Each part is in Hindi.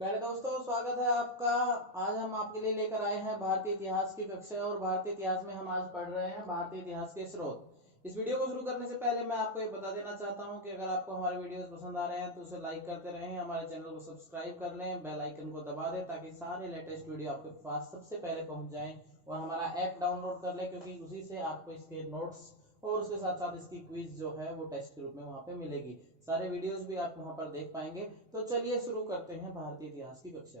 पहले दोस्तों स्वागत है आपका। आज हम आपके लिए लेकर आए हैं भारतीय इतिहास की कक्षा और भारतीय इतिहास में हम आज पढ़ रहे हैं भारतीय इतिहास के स्रोत। इस वीडियो को शुरू करने से पहले मैं आपको ये बता देना चाहता हूं कि अगर आपको हमारे वीडियोस पसंद आ रहे हैं तो उसे लाइक करते रहें, हमारे चैनल को सब्सक्राइब कर लें, बेल आइकन को दबा दें ताकि सारे लेटेस्ट वीडियो आपके पास सबसे पहले पहुंच जाएं। और हमारा ऐप डाउनलोड कर लें क्योंकि उसी से आपको इसके नोट्स और उसके साथ साथ इसकी क्विज जो है वो टेस्ट के रूप में वहां पे मिलेगी। सारे वीडियोस भी आप वहां पर देख पाएंगे। तो चलिए शुरू करते हैं भारतीय इतिहास की कक्षा।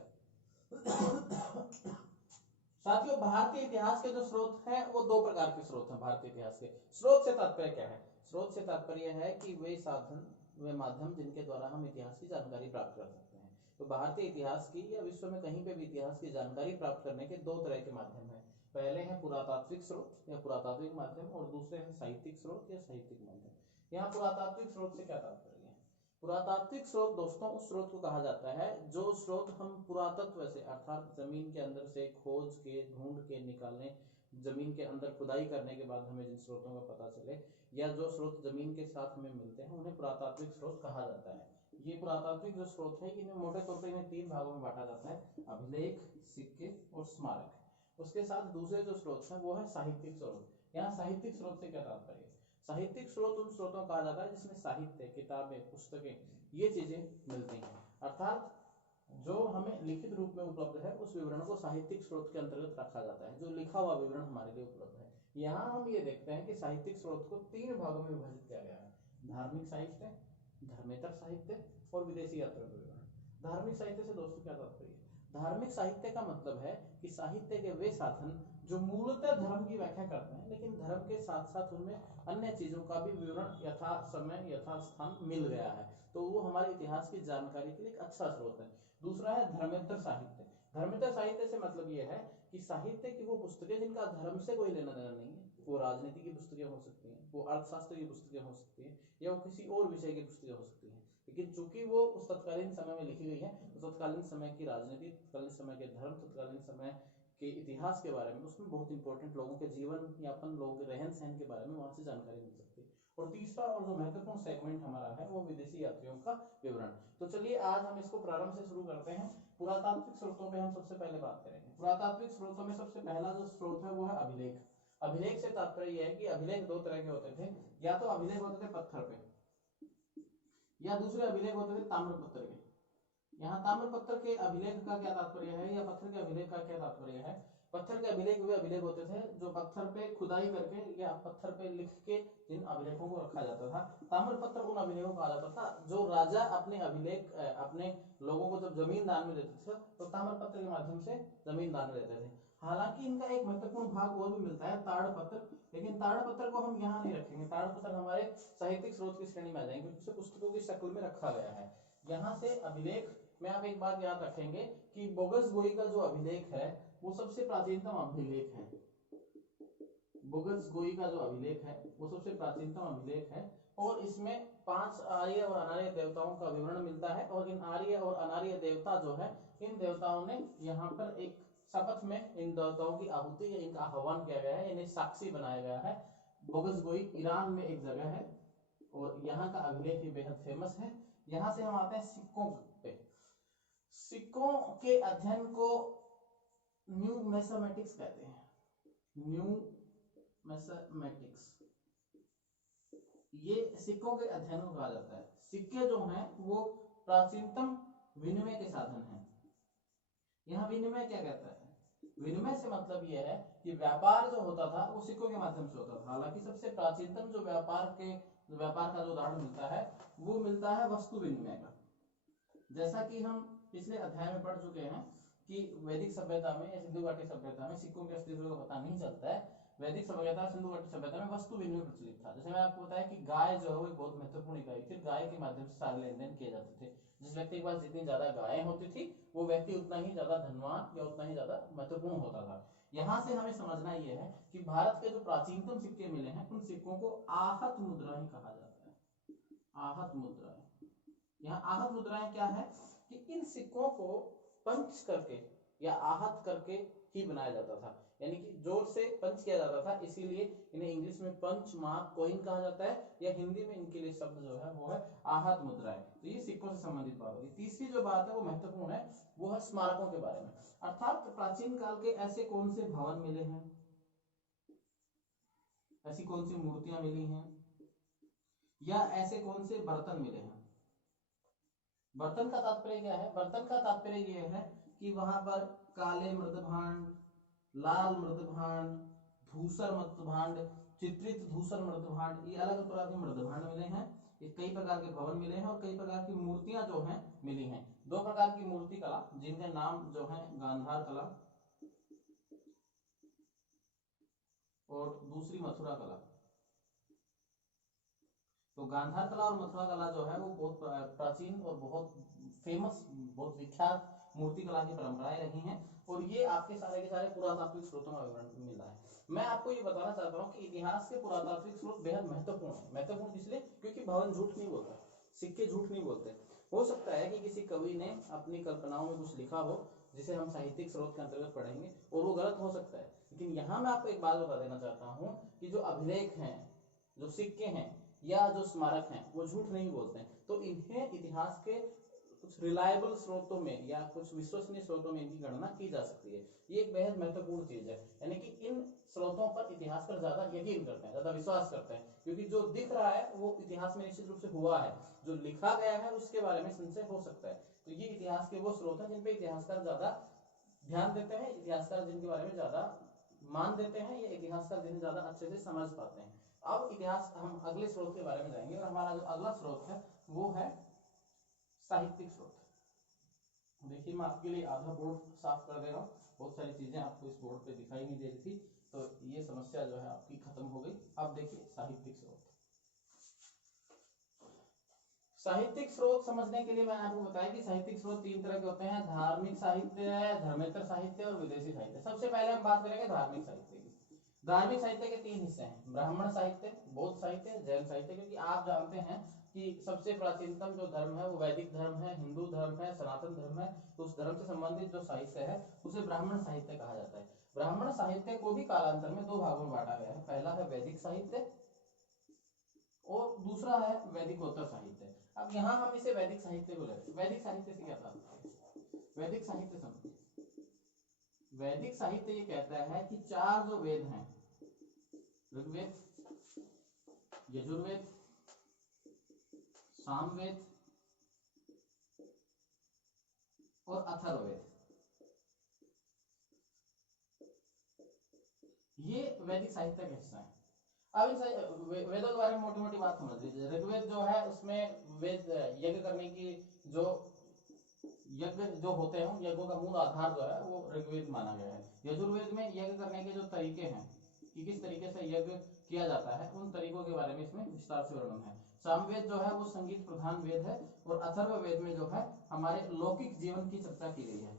साथियों, भारतीय इतिहास के जो स्रोत हैं वो दो प्रकार के स्रोत हैं। भारतीय इतिहास के स्रोत से तात्पर्य क्या है? स्रोत से तात्पर्य है कि वे साधन, वे माध्यम जिनके द्वारा हम इतिहास की जानकारी प्राप्त कर सकते हैं। तो भारतीय इतिहास की या विश्व में कहीं पे भी इतिहास की जानकारी प्राप्त करने के दो तरह के माध्यम हैं। पहले है पुरातात्विक स्रोत या पुरातात्विक माध्यम और दूसरे हैं साहित्यिक स्रोत या साहित्यिक माध्यम। यहाँ पुरातात्विक स्रोत से क्या तात्पर्य है? पुरातात्विक स्रोत दोस्तों उस स्रोत को कहा जाता है जो स्रोत हम पुरातत्व से अर्थात जमीन के अंदर से खोज के ढूंढ के निकालने, जमीन के अंदर खुदाई करने के बाद हमें जिन स्रोतों का पता चले या जो स्रोत जमीन के साथ हमें मिलते हैं उन्हें पुरातात्विक स्रोत कहा जाता है। ये पुरातात्विक जो स्रोत है इन्हें मोटे तौर पर इन्हें तीन भागों में बांटा जाता है: अभिलेख, सिक्के और स्मारक। उसके साथ दूसरे जो स्रोत है वो है साहित्यिक स्रोत। यहाँ साहित्यिक स्रोत से क्या तात्पर्य है? साहित्यिक स्रोत उन स्रोतों कहा जाता है जिसमें साहित्य, किताबें, पुस्तकें, ये चीजें मिलती हैं। अर्थात जो हमें लिखित रूप में उपलब्ध है उस विवरण को साहित्यिक स्रोत के अंतर्गत रखा जाता है, जो लिखा हुआ विवरण हमारे लिए उपलब्ध है। यहाँ हम ये देखते हैं कि साहित्यिक स्रोत को तीन भागों में विभाजित किया गया है: धार्मिक साहित्य, धर्मेतर साहित्य और विदेशी यात्रा विवरण। धार्मिक साहित्य से दोस्तों क्या तात्पर्य है? धार्मिक साहित्य का मतलब है कि साहित्य के वे साधन जो मूलतः धर्म की व्याख्या करते हैं लेकिन धर्म के साथ साथ उनमें अन्य चीजों का भी विवरण यथा समय यथा स्थान मिल गया है, तो वो हमारे इतिहास की जानकारी के लिए एक अच्छा स्रोत है। दूसरा है धर्मेतर साहित्य। धर्मेतर साहित्य से मतलब यह है कि साहित्य की वो पुस्तकें जिनका धर्म से कोई लेना देना नहीं है। वो राजनीति की पुस्तकें हो सकती हैं, वो अर्थशास्त्र की पुस्तकें हो सकती हैं या वो किसी और विषय की पुस्तकें हो सकती हैं, लेकिन चूंकि वो उस तत्कालीन समय में लिखी गई है तो तत्कालीन समय की राजनीति, तत्कालीन समय के धर्म, तत्कालीन समय के इतिहास के बारे में, उसमें बहुत इंपॉर्टेंट लोगों के जीवन यापन, लोगों के रहन सहन के बारे में वहां से जानकारी मिल सकती है। और तीसरा और जो महत्वपूर्ण सेगमेंट हमारा है वो विदेशी यात्रियों का विवरण। तो चलिए आज हम इसको प्रारंभ से शुरू करते हैं। पुरातात्विक स्रोतों पे हम सबसे पहले बात करेंगे। पुरातात्विक स्रोतों में सबसे पहला जो स्रोत है वो है अभिलेख। अभिलेख से तात्पर्य यह है कि अभिलेख दो तरह के होते थे। या तो अभिलेख होते थे पत्थर पे या दूसरे अभिलेख होते थे ताम्रपत्र के। यहाँ ताम्रपत्र के अभिलेख का क्या तात्पर्य है या पत्थर के अभिलेख का क्या तात्पर्य है? पत्थर के अभिलेख वे अभिलेख होते थे जो पत्थर पे खुदाई करके या पत्थर पे लिख के जिन अभिलेखों को रखा जाता था। ताम्रपत्र उन अभिलेखों को कहा जाता था जो राजा अपने अभिलेख अपने लोगों को जब जमीन दान में देते थे तो ताम्रपत्र के माध्यम से जमीन दान में देते थे। हालांकि इनका एक महत्वपूर्ण भाग और भी मिलता है, ताड़पत्र, लेकिन ताड़पत्र को हम यहाँ नहीं रखेंगे। ताड़पत्र हमारे साहित्यिक स्रोत की श्रेणी में आ जाएंगे क्योंकि उसे पुस्तकों की शक्ल में रखा गया है। यहाँ से अभिलेख में आप एक बात याद रखेंगे कि बोगसगोई का जो अभिलेख है वो सबसे प्राचीनतम अभिलेख है। बोगसगोई का जो अभिलेख है वो सबसे प्राचीनतम अभिलेख है और इसमें 5 आर्य और अनार्य देवताओं का विवरण मिलता है। और इन आर्य और अनार्य देवता जो है, इन देवताओं ने यहाँ पर एक शपथ में इन देवताओं की आहुति या इनका आह्वान किया गया है, इन्हें साक्षी बनाया गया है। बोगसगोई ईरान में एक जगह है और यहाँ का अभिलेख भी बेहद फेमस है। यहाँ से हम आते हैं सिक्कों पे। सिक्कों के अध्ययन को न्यू मैथमेटिक्स कहते हैं। न्यू मैथमेटिक्स, ये सिक्कों के अध्ययन को कहा जाता है। सिक्के जो हैं वो प्राचीनतम विनिमय के साधन हैं। यहाँ विनिमय क्या कहता है? विनिमय से मतलब यह है कि व्यापार जो होता था वो सिक्कों के माध्यम से होता था। हालांकि सबसे प्राचीनतम जो व्यापार का जो उदाहरण मिलता है वो मिलता है वस्तु विनिमय का। जैसा कि हम पिछले अध्याय में पढ़ चुके हैं कि वैदिक सभ्यता में या सिंधु घाटी सभ्यता में सिक्कों के अस्तित्व का पता नहीं चलता है। वैदिक सभ्यता, सिंधु घाटी सभ्यता में वस्तु विनिमय प्रचलित था। जैसे मैं आपको बताया कि गाय जो है वो एक बहुत महत्वपूर्ण इकाई थी। गाय के माध्यम से सारे लेन देन किए जाते थे। जिस व्यक्ति के पास जितनी ज्यादा गायें होती थी वो व्यक्ति उतना ही ज्यादा धनवान या उतना ही ज्यादा महत्वपूर्ण होता था। यहाँ से हमें समझना यह है कि भारत के जो प्राचीनतम सिक्के मिले हैं उन सिक्कों को आहत मुद्राएं कहा जाता है। आहत मुद्राएं, यहाँ आहत मुद्राएं क्या है कि इन सिक्कों को पंच करके या आहत करके ही बनाया जाता था, यानी कि जोर से पंच किया जाता था, इसीलिए इन्हें इंग्लिश में पंच मार्क कॉइन कहा जाता है या हिंदी में इनके लिए शब्द जो है वो है आहत मुद्राएं। तो ये सिक्कों से संबंधित बात होगी। तीसरी जो बात है वो महत्वपूर्ण है, वो है स्मारकों के बारे में। अर्थात प्राचीन काल के ऐसे कौन से भवन मिले हैं, ऐसी कौन सी मूर्तियां मिली हैं, या ऐसे कौन से बर्तन मिले हैं। बर्तन का तात्पर्य क्या है, बर्तन का तात्पर्य ये है कि वहां पर काले मृतभांड, लाल मृतभांड, धूसर मृतभांड, चित्रित धूसर मृतभांड, ये अलग अलग प्रकार के मृतभांड मिले हैं। ये कई प्रकार के भवन मिले हैं और कई प्रकार की मूर्तियां जो हैं मिली हैं। दो प्रकार की मूर्ति कला जिनके नाम जो है गांधार कला और दूसरी मथुरा कला। तो गांधार कला और मथुरा कला जो है वो बहुत प्राचीन और बहुत फेमस, बहुत विख्यात मूर्ति कला की परंपराएं रही हैं और ये आपके सारे के सारे पुरातात्विक स्रोतों में विवरण मिल रहा है। मैं आपको ये बताना चाहता हूँ कि इतिहास के पुरातात्विक स्रोत बेहद महत्वपूर्ण है। महत्वपूर्ण इसलिए क्योंकि भवन झूठ नहीं बोलता, सिक्के झूठ नहीं बोलते। हो सकता है कि किसी कवि ने अपनी कल्पनाओं में कुछ लिखा हो जिसे हम साहित्यिक स्रोत के अंतर्गत पढ़ेंगे और वो गलत हो सकता है, लेकिन यहाँ मैं आपको एक बात बता देना चाहता हूँ कि जो अभिलेख हैं, जो सिक्के हैं या जो स्मारक हैं वो झूठ नहीं बोलते हैं। तो इन्हें इतिहास के कुछ रिलायबल स्रोतों में या कुछ विश्वसनीय स्रोतों में इनकी गणना की जा सकती है। ये एक बेहद महत्वपूर्ण चीज है, यानी कि इन स्रोतों पर इतिहास पर ज्यादा यकीन करते हैं, ज्यादा विश्वास करते हैं, क्योंकि जो दिख रहा है वो इतिहास में निश्चित रूप से हुआ है, जो लिखा गया है उसके बारे में संशय हो सकता है। तो ये इतिहास के वो स्रोत हैं जिन पे इतिहासकार ज्यादा ध्यान देते हैं, इतिहासकार जिनके बारे में ज्यादा मान देते हैं, या इतिहासकार जिन्हें ज्यादा अच्छे से समझ पाते हैं। अब इतिहास हम अगले स्रोत के बारे में जाएंगे और हमारा जो अगला स्रोत है वो है साहित्यिक स्रोत। देखिए मैं आपके लिए आधा बोर्ड साफ कर दे रहा हूँ, बहुत सारी चीजें आपको इस बोर्ड पे दिखाई नहीं दे रही थी, तो ये समस्या जो है आपकी खत्म हो गई। अब देखिए साहित्यिक स्रोत। साहित्यिक स्रोत समझने के लिए मैंने आपको बताया कि साहित्यिक स्रोत तीन तरह के होते हैं, धार्मिक साहित्य, धर्मेतर साहित्य और विदेशी साहित्य। सबसे पहले हम बात करेंगे धार्मिक साहित्य की। धार्मिक साहित्य के तीन हिस्से हैं, ब्राह्मण साहित्य, बौद्ध साहित्य, जैन साहित्य। क्योंकि आप जानते हैं कि सबसे प्राचीनतम जो धर्म है वो वैदिक धर्म है, हिंदू धर्म है, सनातन धर्म है। तो उस धर्म से संबंधित जो साहित्य है उसे ब्राह्मण साहित्य कहा जाता है। ब्राह्मण साहित्य को भी कालांतर में दो भागों में बांटा गया है। पहला है वैदिक साहित्य और दूसरा है वैदिकोत्तर साहित्य। अब यहाँ हम इसे वैदिक साहित्य को लेते हैं। वैदिक साहित्य से क्या तात्पर्य है, वैदिक साहित्य समझिए। वैदिक साहित्य ये कहता है कि चार जो वेद हैं, ऋग्वेद, यजुर्वेद, सामवेद और अथर्ववेद, ये वैदिक साहित्य का हिस्सा है। अब इन वेदों के बारे में मोटी मोटी बात समझ लीजिए। ऋग्वेद जो है उसमें वेद यज्ञ करने की जो यज्ञ जो होते हैं उन यज्ञों का मूल आधार जो है वो ऋग्वेद माना गया है। यजुर्वेद में यज्ञ करने के जो तरीके हैं कि किस तरीके से यज्ञ किया जाता है उन तरीकों के बारे में इसमें विस्तार से वर्णन है। सामवेद जो है वो संगीत प्रधान वेद है और अथर्ववेद में जो है हमारे लौकिक जीवन की चर्चा की गई है।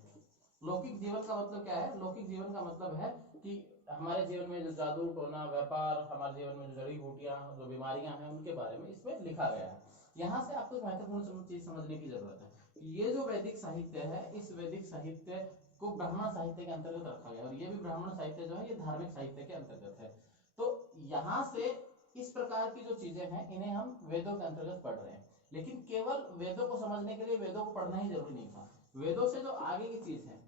लौकिक जीवन का मतलब क्या है, लौकिक जीवन का मतलब है कि हमारे जीवन में जो जादू टोना व्यापार, हमारे जीवन में जो जड़ी बूटियां, जो बीमारियां हैं उनके बारे में इसमें लिखा गया है। यहाँ से आपको एक महत्वपूर्ण चीज समझने की जरूरत है, ये जो वैदिक साहित्य है इस वैदिक साहित्य को ब्राह्मण साहित्य के अंतर्गत रखा गया और ये भी ब्राह्मण साहित्य जो है ये धार्मिक साहित्य के अंतर्गत है। तो यहाँ से इस प्रकार की जो चीजें हैं इन्हें हम वेदों के अंतर्गत पढ़ रहे हैं, लेकिन केवल वेदों को समझने के लिए वेदों को पढ़ना ही जरूरी नहीं था। वेदों से जो आगे की चीज है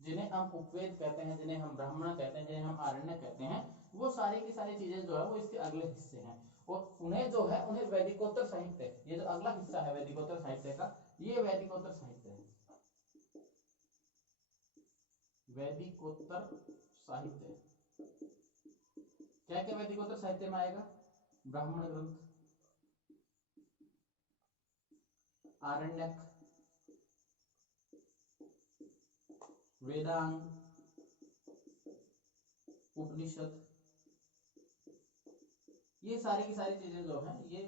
जिन्हें हम उपवेद कहते हैं, जिन्हें हम ब्राह्मण कहते हैं, जिन्हें हम आरण्य कहते हैं, वो सारी की सारी चीजें जो है वो इसके अगले हिस्से हैं और उन्हें जो है उन्हें वैदिकोत्तर साहित्य, ये जो अगला हिस्सा है वैदिकोत्तर साहित्य का, ये वैदिकोत्तर साहित्य है। वैदिकोत्तर साहित्य क्या क्या वैदिकोत्तर साहित्य में आएगा, ब्राह्मण ग्रंथ, आरण्यक, वेदांग, उपनिषद, ये सारी की सारी चीजें जो हैं ये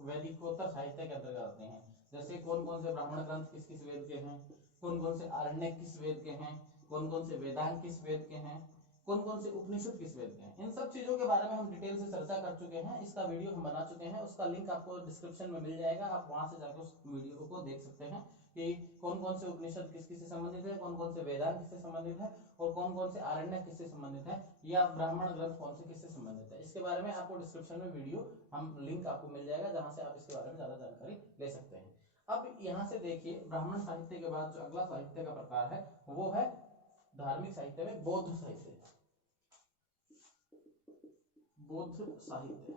वैदिकोत्तर साहित्य के अंतर्गत आते हैं। जैसे कौन कौन से ब्राह्मण ग्रंथ किस किस वेद के हैं, कौन कौन से आरण्यक किस वेद के हैं, कौन कौन से वेदांग किस वेद के हैं, कौन कौन से उपनिषद किस वेद के हैं, इन सब चीजों के बारे में हम डिटेल से चर्चा कर चुके हैं। इसका वीडियो हम बना चुके हैं, उसका लिंक आपको डिस्क्रिप्शन में मिल जाएगा, आप वहां से जाकर उस वीडियो को देख सकते हैं कि कौन कौन से उपनिषद किस किस से संबंधित है, कौन कौन से वेदांग किससे संबंधित है और कौन कौन से आरण्यक किससे संबंधित है या ब्राह्मण ग्रंथ कौन से किससे संबंधित है। इसके बारे में आपको डिस्क्रिप्शन में वीडियो हम लिंक आपको मिल जाएगा जहां से आप इसके बारे में ज्यादा जानकारी ले सकते हैं। अब यहाँ से देखिए, ब्राह्मण साहित्य के बाद जो अगला साहित्य का प्रकार है वो है धार्मिक साहित्य में बौद्ध साहित्य। बौद्ध साहित्य,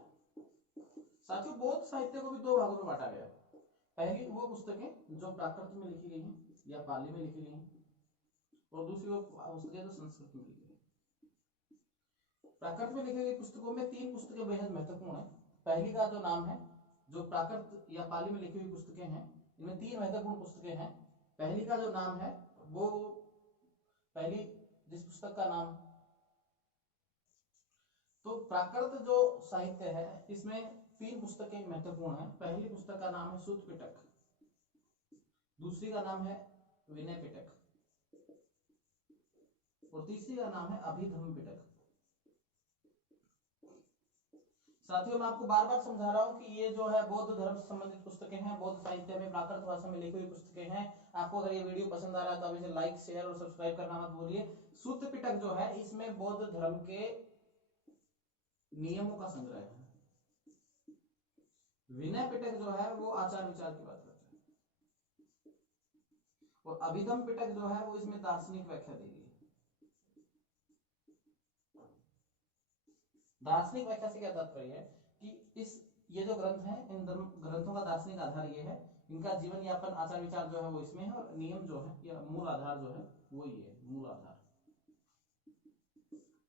साथियों बौद्ध साहित्य को भी दो भागों में बांटा गया है। पहली वो पुस्तकें जो प्राकृत में लिखी गई हैं या पाली में लिखी गई हैं, और दूसरी वो पुस्तकें जो संस्कृत में लिखी गई। प्राकृत में लिखी गई पुस्तकों में तीन पुस्तकें बेहद महत्वपूर्ण है। पहली का जो नाम है, जो प्राकृत या पाली में लिखी हुई पुस्तकें हैं, इनमें तीन महत्वपूर्ण पुस्तकें हैं। पहली का जो नाम है वो, पहली जिस पुस्तक का नाम, तो प्राकृत जो साहित्य है इसमें तीन पुस्तकें महत्वपूर्ण हैं। पहली पुस्तक का नाम है सूत पिटक, दूसरी का नाम है विनय पिटक, और तीसरी का नाम है अभिधम्म पिटक। साथियों मैं आपको बार बार समझा रहा हूं कि ये जो है बौद्ध धर्म से संबंधित पुस्तकें हैं, बौद्ध साहित्य में प्राकृत भाषा में लिखी हुई पुस्तकें हैं। आपको अगर ये वीडियो पसंद आ रहा है तो आप इसे लाइक, शेयर और सब्सक्राइब करना मत भूलिए। सूत पिटक जो है इसमें बौद्ध धर्म के नियमों का संग्रह है। विनय पिटक जो है वो आचार विचार की बात करता है, और अभिधम्म पिटक जो है वो इसमें दार्शनिक व्याख्या दी गई। दार्शनिक व्याख्या से क्या तात्पर्य है कि ये जो ग्रंथ है, इन ग्रंथों का दार्शनिक आधार ये है, इनका जीवन यापन, आचार विचार जो है वो इसमें है, और नियम जो है या मूल आधार जो है वो ये है, मूल आधार।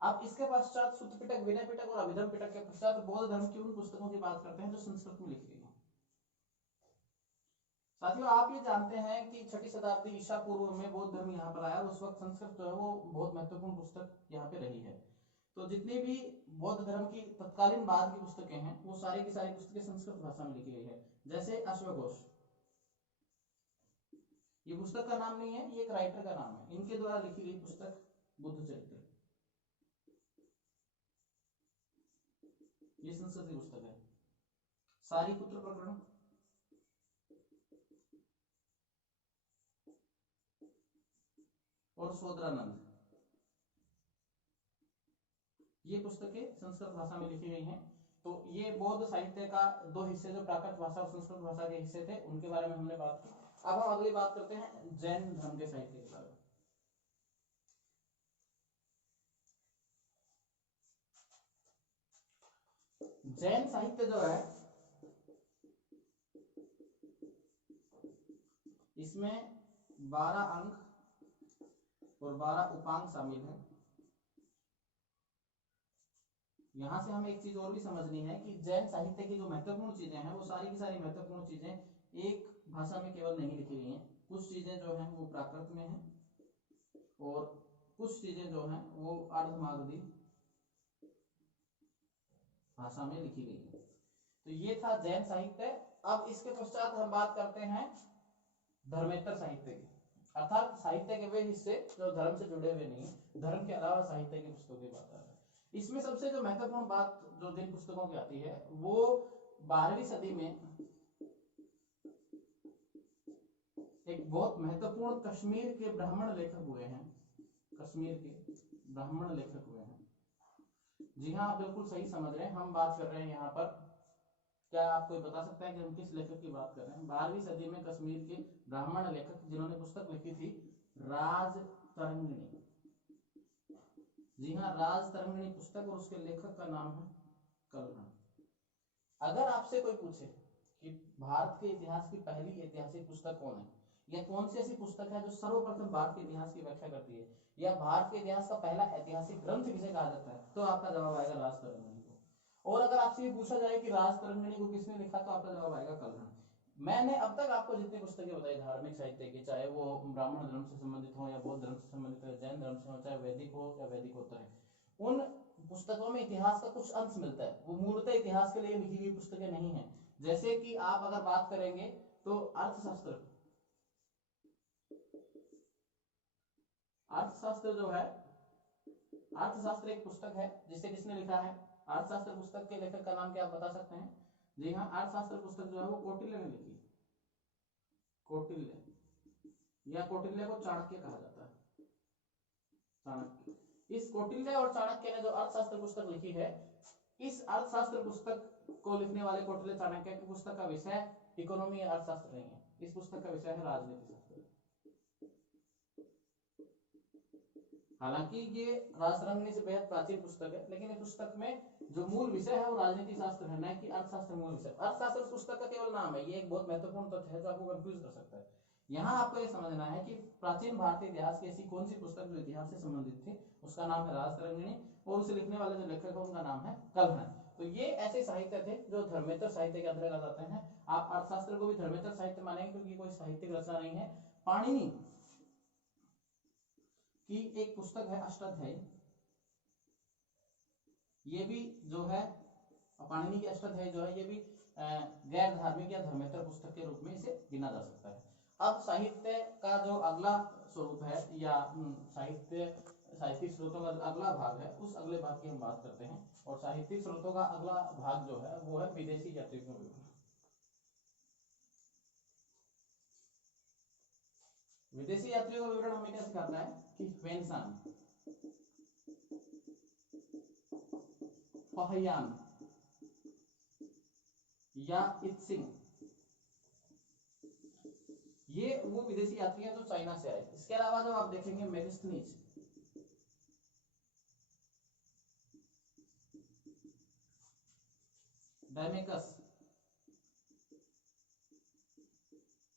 अब इसके पश्चात सूत पिटक, विनय पिटक और अभिधम्म पिटक के पश्चात बौद्ध धर्म की उन पुस्तकों की बात करते हैं जो संस्कृत में लिखी गई है। साथियों आप ये जानते हैं कि 6वीं शताब्दी ईसा पूर्व में बौद्ध धर्म यहाँ पर आया, और उस वक्त संस्कृत जो है वो बहुत महत्वपूर्ण पुस्तक यहाँ पे रही है। तो जितनी भी बौद्ध धर्म की तत्कालीन बाद की पुस्तकें हैं वो सारी की सारी पुस्तकें संस्कृत भाषा में लिखी गई है। जैसे अश्वघोष, ये पुस्तक का नाम नहीं है, ये एक राइटर का नाम है, इनके द्वारा लिखी गई पुस्तक बुद्ध चरित्र, ये संस्कृत की पुस्तक है। सारीपुत्र प्रकरण, और शोधरानंद, ये पुस्तकें संस्कृत भाषा में लिखी गई हैं। तो ये बौद्ध साहित्य का दो हिस्से, जो प्राकृत भाषा और संस्कृत भाषा के हिस्से थे, उनके बारे में हमने बात की। अब हम अगली बात करते हैं जैन धर्म के साहित्य के बारे में। जैन साहित्य जो है इसमें 12 अंग और 12 उपांग शामिल है। यहां से हमें एक चीज और भी समझनी है कि जैन साहित्य की जो महत्वपूर्ण चीजें हैं वो सारी की सारी महत्वपूर्ण चीजें एक भाषा में केवल नहीं लिखी गई हैं। कुछ चीजें जो हैं वो प्राकृत में हैं, और कुछ चीजें जो हैं वो अर्धमागधी भाषा में लिखी गई है। तो ये था जैन साहित्य। अब इसके पश्चात हम बात करते हैं धर्मेतर साहित्य की, अर्थात साहित्य के वे हिस्से जो धर्म से जुड़े हुए नहीं, धर्म के अलावा साहित्य की पुस्तकों की बात है। इसमें सबसे जो महत्वपूर्ण बात जो जिन पुस्तकों की आती है वो 12वीं सदी में एक बहुत महत्वपूर्ण कश्मीर के ब्राह्मण लेखक हुए हैं। कश्मीर के ब्राह्मण लेखक हुए हैं। जी हाँ, आप बिल्कुल सही समझ रहे हैं, हम बात कर रहे हैं यहाँ पर, क्या आप कोई बता सकता है कि हम किस लेखक की बात कर रहे हैं? 12वीं सदी में कश्मीर के ब्राह्मण लेखक जिन्होंने पुस्तक लिखी थी राजतरंगिणी। जी हाँ, राजतरंगिणी पुस्तक, और उसके लेखक का नाम है कल्हण। अगर आपसे कोई पूछे कि भारत के इतिहास की पहली ऐतिहासिक पुस्तक कौन है, या कौन सी ऐसी पुस्तक है जो सर्वप्रथम भारत के इतिहास की व्याख्या करती है, या भारत के इतिहास का पहला ऐतिहासिक ग्रंथ किसे कहा जाता है, तो आपका जवाब आएगा राजतरंगिणी को। और अगर आपसे ये पूछा जाए कि राजतरंगिणी को किसने लिखा, तो आपका जवाब आएगा कल्हण। मैंने अब तक आपको जितनी पुस्तकें बताई धार्मिक साहित्य की, चाहे वो ब्राह्मण धर्म से संबंधित हो या बौद्ध धर्म से संबंधित हो, जैन धर्म से हो, चाहे वैदिक हो या वैदिकोत्तर है, उन पुस्तकों में इतिहास का कुछ अंश मिलता है। वो मूलतः इतिहास के लिए लिखी गई पुस्तकें नहीं है। जैसे कि आप अगर बात करेंगे तो अर्थशास्त्र, अर्थशास्त्र जो है, अर्थशास्त्र एक पुस्तक है जिसे किसने लिखा है? अर्थशास्त्र पुस्तक के लेखक का नाम क्या आप बता सकते हैं? जी हाँ, अर्थशास्त्र पुस्तक जो है वो कौटिल्य ने लिखी। कौटिल्य, या कौटिल्य को चाणक्य कहा जाता है, चाणक्य। इस कौटिल्य और चाणक्य ने जो अर्थशास्त्र पुस्तक लिखी है, इस अर्थशास्त्र पुस्तक को लिखने वाले कौटिल्य चाणक्य की पुस्तक का विषय इकोनॉमी या अर्थशास्त्र नहीं है, इस पुस्तक का विषय है राजनीति शास्त्र। हालांकि ये रासरंगिणी से बेहद प्राचीन पुस्तक है, लेकिन इस पुस्तक में जो मूल विषय है वो राजनीति शास्त्र है, न कि अर्थशास्त्र मूल विषय। अर्थशास्त्र पुस्तक का केवल नाम है, ये एक बहुत महत्वपूर्ण तथ्य है जो आपको कंफ्यूज कर सकता है। यहाँ आपको ये समझना है कि प्राचीन भारतीय इतिहास की ऐसी कौन सी पुस्तक जो इतिहास से संबंधित थी, उसका नाम है रासरंगिणी, और उसे लिखने वाले जो लेखक है उनका नाम है कल्हण। तो ये ऐसे साहित्य थे जो धर्मेतर साहित्य के अंतर्गत आते हैं। आप अर्थशास्त्र को भी धर्मेतर साहित्य मानेंगे क्योंकि कोई साहित्यिक रचना नहीं है। पाणिनि की एक पुस्तक है अष्टाध्यायी, ये भी जो है पाणिनि की अष्टाध्यायी जो है ये भी गैर धार्मिक या धर्मेतर पुस्तक के रूप में इसे गिना जा सकता है। अब साहित्य का जो अगला स्वरूप है या साहित्यिक स्रोतों का अगला भाग है, उस अगले भाग की हम बात करते हैं। और साहित्यिक स्रोतों का अगला भाग जो है वो है विदेशी यात्रियों का विवरण। विदेशी यात्रियों का विवरण हमें क्या सिखाता है कि वेन्सान, फाहियान या इत्सिंग, ये वो विदेशी यात्री हैं जो चाइना से आए। इसके अलावा जब आप देखेंगे मेगास्थनीज, डायमेकस,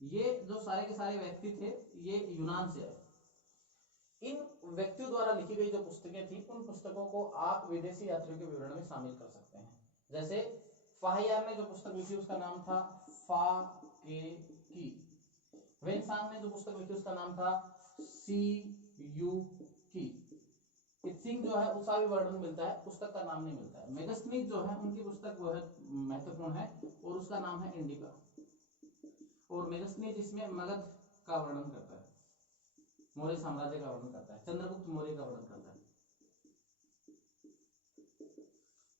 ये जो सारे के सारे व्यक्ति थे ये यूनान से आए। इन व्यक्तियों द्वारा लिखी गई जो पुस्तकें थी, उन पुस्तकों को आप विदेशी यात्रियों के विवरण में शामिल कर सकते हैं। जैसे फाहियान ने जो पुस्तक लिखी उसका नाम था फा के की। वेन्सान ने जो पुस्तक लिखी उसका नाम था सी यू की। इत्सिंग जो है उसका भी वर्णन मिलता है, पुस्तक का नाम नहीं मिलता है। मेगास्थनीज जो है उनकी पुस्तक बहुत महत्वपूर्ण है और उसका नाम है इंडिका। और मेगास्थनीज इसमें मगध का वर्णन करता है, मौर्य साम्राज्य का वर्णन करता है, चंद्रगुप्त मौर्य का वर्णन करता है।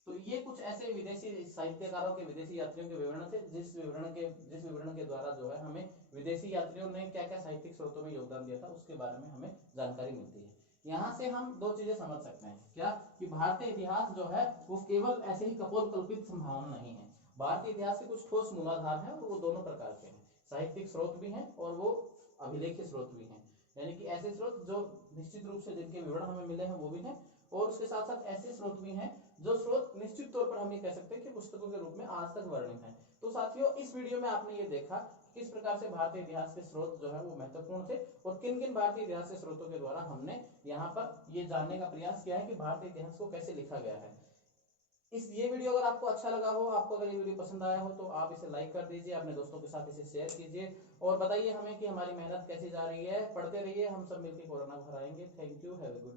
तो ये कुछ ऐसे विदेशी साहित्यकारों के, विदेशी यात्रियों के विवरण थे, जिस विवरण के द्वारा जो है हमें विदेशी यात्रियों ने क्या क्या साहित्यिक स्रोतों में योगदान दिया था उसके बारे में हमें जानकारी मिलती है। यहाँ से हम दो चीजें समझ सकते हैं, क्या कि भारतीय इतिहास जो है वो केवल ऐसे ही कपोल कल्पित संभावना नहीं है। भारतीय इतिहास के कुछ ठोस मूलाधार है और वो दोनों प्रकार के हैं, साहित्यिक स्रोत भी हैं और वो अभिलेखीय स्रोत भी हैं। यानी कि ऐसे स्रोत जो निश्चित रूप से जिनके विवरण हमें मिले हैं वो भी हैं, और उसके साथ साथ ऐसे स्रोत भी हैं जो स्रोत निश्चित तौर पर हम ये कह सकते हैं कि पुस्तकों के रूप में आज तक वर्णित हैं। तो साथियों, इस वीडियो में आपने ये देखा किस प्रकार से भारतीय इतिहास के स्रोत जो है वो महत्वपूर्ण थे और किन किन भारतीय इतिहास के स्रोतों के द्वारा हमने यहाँ पर ये जानने का प्रयास किया है कि भारतीय इतिहास को कैसे लिखा गया है। ये वीडियो अगर आपको अच्छा लगा हो, आपको अगर ये वीडियो पसंद आया हो, तो आप इसे लाइक कर दीजिए, अपने दोस्तों के साथ इसे शेयर कीजिए और बताइए हमें कि हमारी मेहनत कैसी जा रही है। पढ़ते रहिए, हम सब मिलकर कोरोना को हराएंगे। Thank you, have a good day.